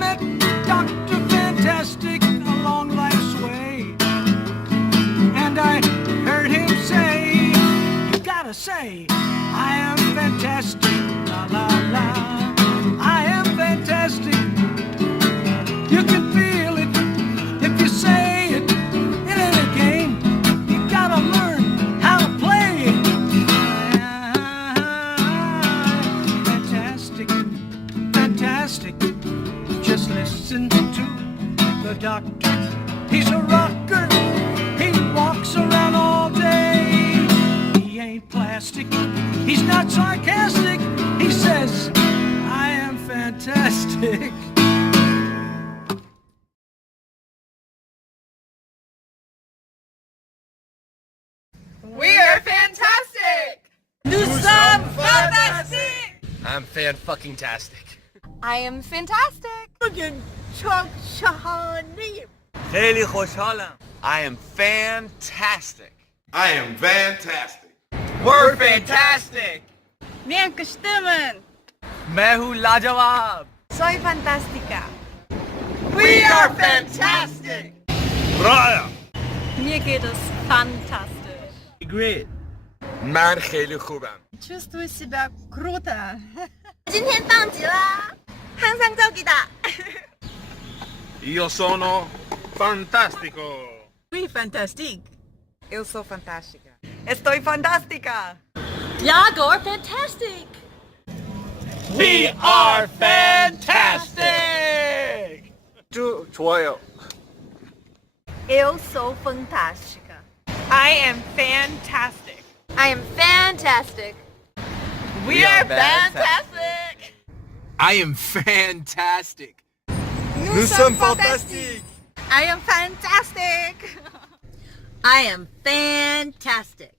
met Dr. Fantastic along life's way, and I heard him say, you gotta say, I am fantastic, la la la, I am fantastic. You can feel it if you say it. It ain't a game, you gotta learn how to play it. Fantastic, fantastic. Just listen to the doctor. He's a rocker, he walks around all day. He ain't plastic, he's not sarcastic. He says, I am fantastic. We are fantastic! Nous sommes fantastic! I'm fan-fucking-tastic. I am fantastic! خیلی خوشحالم. I am fantastic. I am fantastic. We're fantastic. Mir gestimmt! मैं हूँ लाजवाब. Soy fantástica! We are fantastic. رائع. Mir geht es fantastisch! Great. من خیلی خوبم. Чувствую себя круто! 今天棒极啦！항상 저기다! Io sono fantastico. Oui, fantastique! Eu sou fantástica. Estoy fantástica! You're fantastic! We are fantastic. 좋아요. Eu sou fantástica! I am fantastic. I am fantastic! We are fantastic! I am fantastic. Nous sommes fantastiques. I am fantastic! I am fantastic.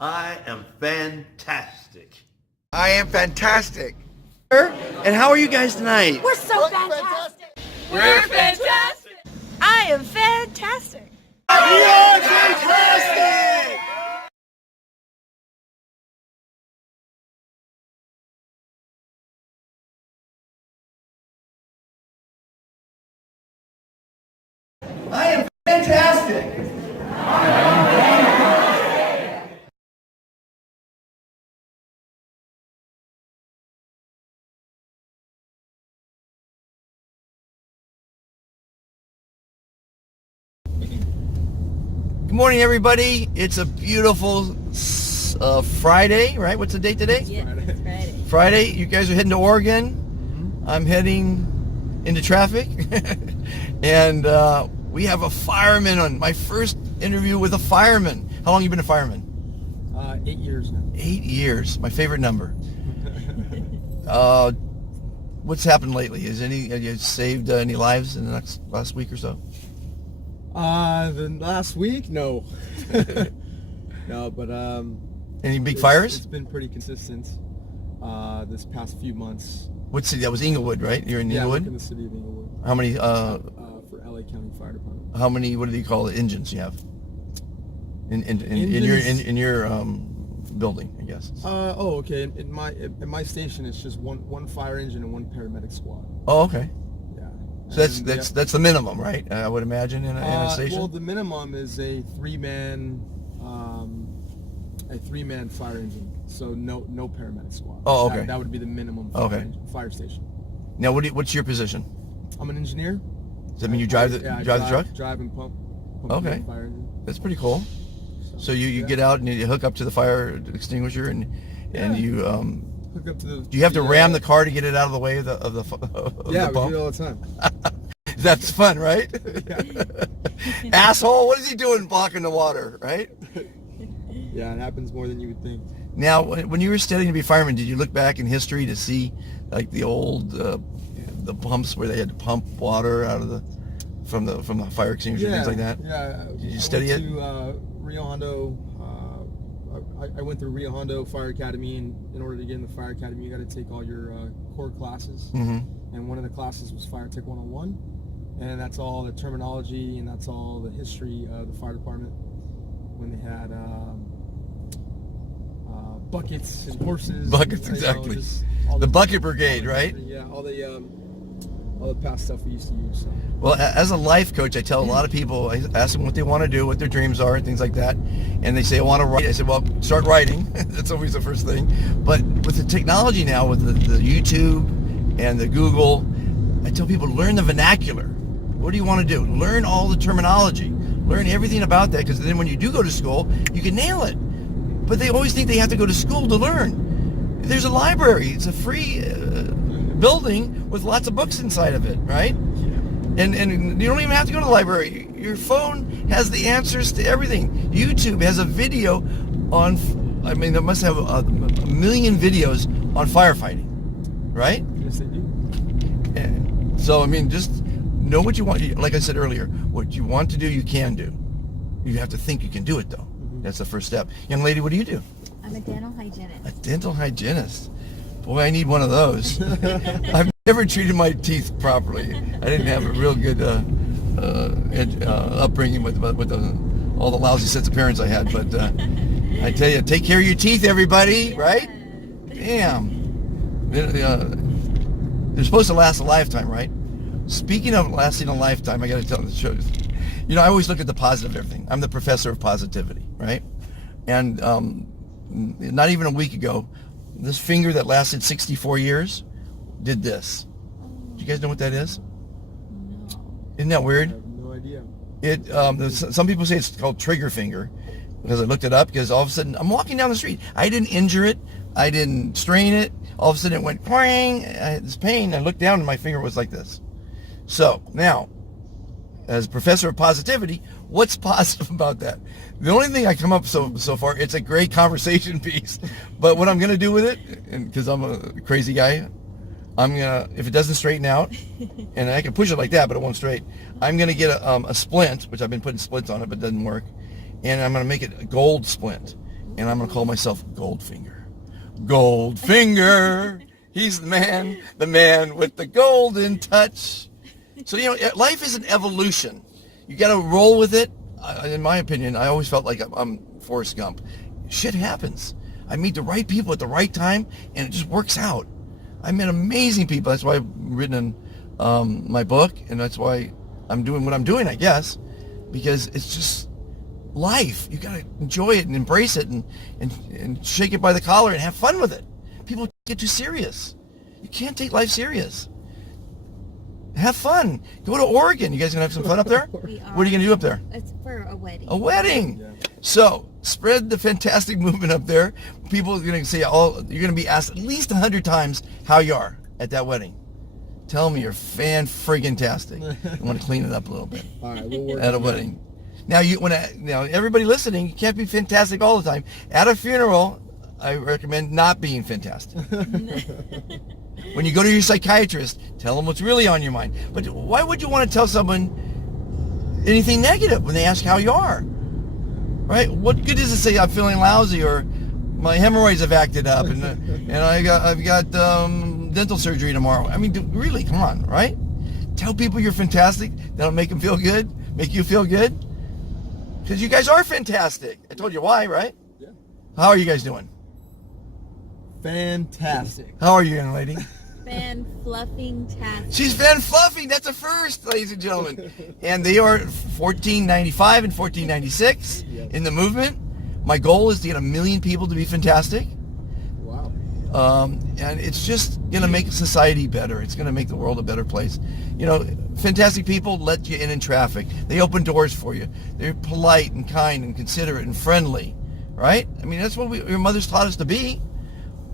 I am fantastic. I am fantastic. And how are you guys tonight? We're so fantastic. We're fantastic! I am fantastic! We are fantastic. I am fantastic. Good morning, everybody. It's a beautiful Friday, right? What's the date today? Yeah, it's Friday. Friday. You guys are heading to Oregon. I'm heading into traffic. And we have a fireman on. My first interview with a fireman. How long have you been a fireman? 8 years now. 8 years. My favorite number. What's happened lately? Have you saved any lives in the last week or so? The last week, no. No, but Any big fires? It's been pretty consistent this past few months. What city? That was Inglewood, right? You're in Yeah, I Inglewood? work in the city of Inglewood. How many? For LA County Fire Department. How many? What do they call it? Engines you have? In your building, I guess. Oh, okay. In my station, it's just one fire engine and one paramedic squad. Oh, okay. Yeah. So that's the minimum, right? I would imagine in a station. Well, the minimum is a three-man fire engine. So no paramedic squad. Oh, okay. That would be the minimum fire station. Now, what's your position? I'm an engineer. Does that mean you drive the truck? Drive and pump Okay. the fire engine. That's pretty cool. So you get out and you hook up to the fire extinguisher and you Hook up to the. do you have to ram the car to get it out of the way of the Yeah, the we pump? do it all the time. That's fun, right? Asshole, what is he doing blocking the water, right? Yeah, it happens more than you would think. Now, when you were studying to be a fireman, did you look back in history to see like the old the pumps where they had to pump water out of from the fire extinguisher, things like that? Yeah. Did you study it? To Rio Hondo. I went through Rio Hondo Fire Academy, and in order to get in the Fire Academy, you got to take all your core classes. Mm-hmm. And one of the classes was Fire Tech 101, and that's all the terminology and that's all the history of the fire department when they had buckets and horses. Buckets, and, exactly. all The bucket brigade, right? Yeah, all the all the past stuff we used to use. So. Well, as a life coach, I tell a lot of people, I ask them what they want to do, what their dreams are, and things like that. And they say, I want to write. I said, well, start writing. That's always the first thing. But with the technology now, with the YouTube and the Google, I tell people, learn the vernacular. What do you want to do? Learn all the terminology. Learn everything about that, because then when you do go to school, you can nail it. But they always think they have to go to school to learn. There's a library. It's a free building with lots of books inside of it, right? And you don't even have to go to the library. Your phone has the answers to everything. YouTube has a video on, I mean, they must have a million videos on firefighting, right? Yes, they do. And so, I mean, just know what you want. Like I said earlier, what you want to do, you can do. You have to think you can do it, though. That's the first step. Young lady, what do you do? I'm a dental hygienist. A dental hygienist. Boy, I need one of those. I've never treated my teeth properly. I didn't have a real good upbringing with all the lousy sets of parents I had. But I tell you, take care of your teeth, everybody, right? Damn. They're supposed to last a lifetime, right? Speaking of lasting a lifetime, I got to tell the truth. You know, I always look at the positive of everything. I'm the professor of positivity, right? And not even a week ago, this finger that lasted 64 years did this. Do you guys know what that is? No. Isn't that weird? I have no idea. Some people say it's called trigger finger, because I looked it up, because all of a sudden I'm walking down the street. I didn't injure it. I didn't strain it. All of a sudden it went clang. I had this pain. I looked down and my finger was like this. So now, as a professor of positivity, what's positive about that? The only thing I come up so far, it's a great conversation piece. But what I'm going to do with it, and because I'm a crazy guy, I'm going to, if it doesn't straighten out, and I can push it like that, but it won't straight, I'm going to get a splint, which I've been putting splints on it, but it doesn't work. And I'm going to make it a gold splint. And I'm going to call myself Goldfinger. Goldfinger! He's the man with the golden touch. So, you know, life is an evolution. You got to roll with it. In my opinion, I always felt like I'm Forrest Gump. Shit happens. I meet the right people at the right time, and it just works out. I met amazing people. That's why I've written my book, and that's why I'm doing what I'm doing, I guess, because it's just life. You got to enjoy it and embrace it and shake it by the collar and have fun with it. People get too serious. You can't take life serious. Have fun. Go to Oregon. You guys gonna have some fun up there? We are. What are you gonna do up there? It's for a wedding. A wedding. Yeah. So spread the fantastic movement up there. People are gonna say, you're gonna be asked at least 100 times how you are at that wedding. Tell me you're fan-friggin-tastic. I want to clean it up a little bit. All right, we'll work At a wedding. Now everybody listening, you can't be fantastic all the time. At a funeral, I recommend not being fantastic. When you go to your psychiatrist, tell them what's really on your mind. But why would you want to tell someone anything negative when they ask how you are? Right? What good is it to say I'm feeling lousy, or my hemorrhoids have acted up, and I've got dental surgery tomorrow? I mean, really, come on, right? Tell people you're fantastic. That'll make them feel good. Make you feel good. Because you guys are fantastic. I told you why, right? Yeah. How are you guys doing? Fantastic. How are you, young lady? Fan fluffing tastic. She's Van Fluffing. That's a first, ladies and gentlemen. And they are 1495 and 1496 in the movement. My goal is to get 1 million people to be fantastic. Wow. And it's just going to make society better. It's going to make the world a better place. You know, fantastic people let you in traffic. They open doors for you. They're polite and kind and considerate and friendly, right? I mean, that's what your mothers taught us to be.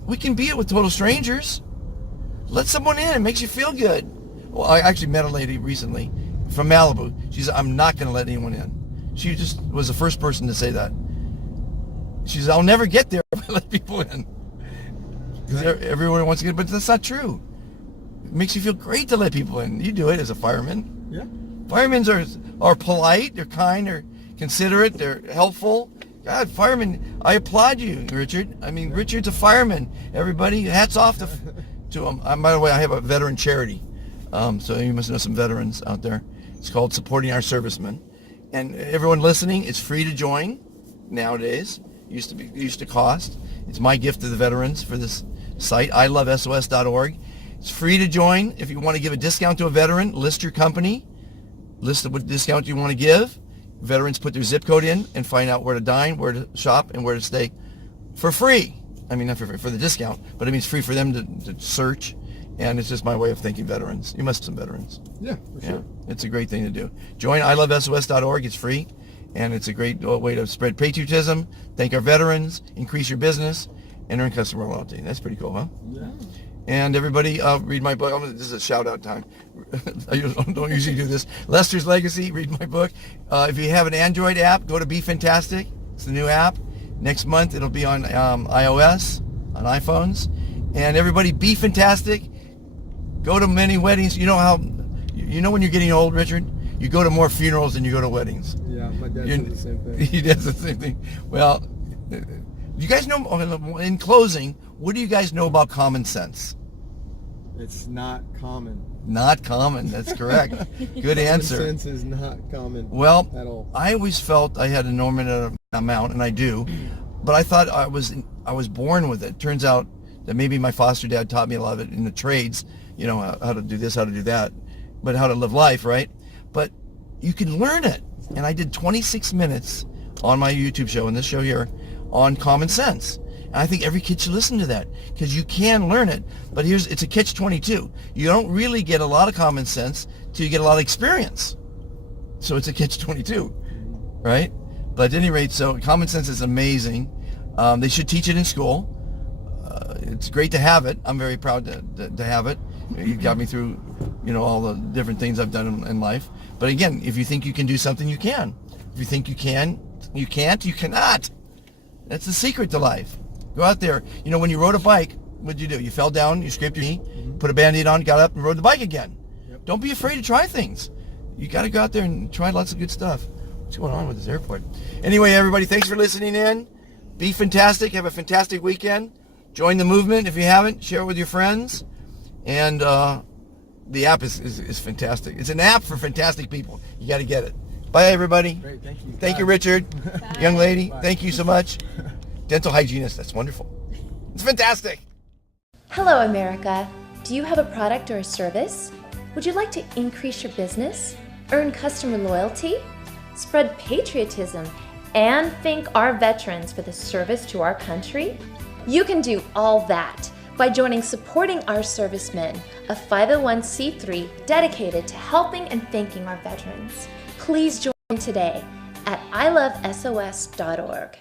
We can be it with total strangers. Let someone in. It makes you feel good. Well, I actually met a lady recently from Malibu. She said, I'm not going to let anyone in. She just was the first person to say that. She said, I'll never get there if I let people in. Because everyone wants to get, but that's not true. It makes you feel great to let people in. You do it as a fireman. Yeah. Firemen are polite, they're kind, they're considerate, they're helpful. God, firemen, I applaud you, Richard. I mean, Richard's a fireman. Everybody, hats off to him. By the way, I have a veteran charity. So you must know some veterans out there. It's called Supporting Our Servicemen. And everyone listening, it's free to join nowadays. Used to cost. It's my gift to the veterans for this site, ilovesos.org. It's free to join. If you want to give a discount to a veteran, list your company, list what discount you want to give. Veterans put their zip code in and find out where to dine, where to shop, and where to stay for free. I mean, not for free, for the discount, but it means free for them to search. And it's just my way of thanking veterans. You must have some veterans. Yeah, for sure. Yeah, it's a great thing to do. Join ilovesos.org. It's free. And it's a great way to spread patriotism, thank our veterans, increase your business, and earn customer loyalty. That's pretty cool, huh? Yeah. And everybody, read my book. This is a shout-out time. I don't usually do this. Lester's Legacy, read my book. If you have an Android app, go to Be Fantastic. It's the new app. Next month, it'll be on iOS, on iPhones. And everybody, be fantastic. Go to many weddings. You know when you're getting old, Richard? You go to more funerals than you go to weddings. Yeah, my dad says the same thing. He does the same thing. Well, you guys know, in closing, what do you guys know about common sense? It's not common. Not common. That's correct. Good answer. Common sense is not common. Well, at all. I always felt I had a normative amount, and I do, but I thought I was born with it. Turns out that maybe my foster dad taught me a lot of it in the trades, how to do this, how to do that, but how to live life, right? But you can learn it. And I did 26 minutes on my YouTube show and this show here on common sense. And I think every kid should listen to that because you can learn it. But it's a catch-22. You don't really get a lot of common sense till you get a lot of experience. So it's a catch-22, right? But at any rate, so common sense is amazing. They should teach it in school. It's great to have it. I'm very proud to have it. You've got me through, all the different things I've done in life. But again, if you think you can do something, you can. If you think you can't, you cannot. That's the secret to life. Go out there. When you rode a bike, what did you do? You fell down, you scraped your knee, put a Band-Aid on, got up and rode the bike again. Yep. Don't be afraid to try things. You got to go out there and try lots of good stuff. What's going on with this airport? Anyway, everybody, thanks for listening in. Be fantastic. Have a fantastic weekend. Join the movement if you haven't. Share it with your friends. And the app is fantastic. It's an app for fantastic people. You got to get it. Bye, everybody. Great, thank you. Thank you, Richard. Young lady, thank you so much. Dental hygienist, that's wonderful. It's fantastic. Hello, America. Do you have a product or a service? Would you like to increase your business, earn customer loyalty, spread patriotism, and thank our veterans for the service to our country? You can do all that by joining Supporting Our Servicemen, a 501c3 dedicated to helping and thanking our veterans. Please join today at ilovesos.org.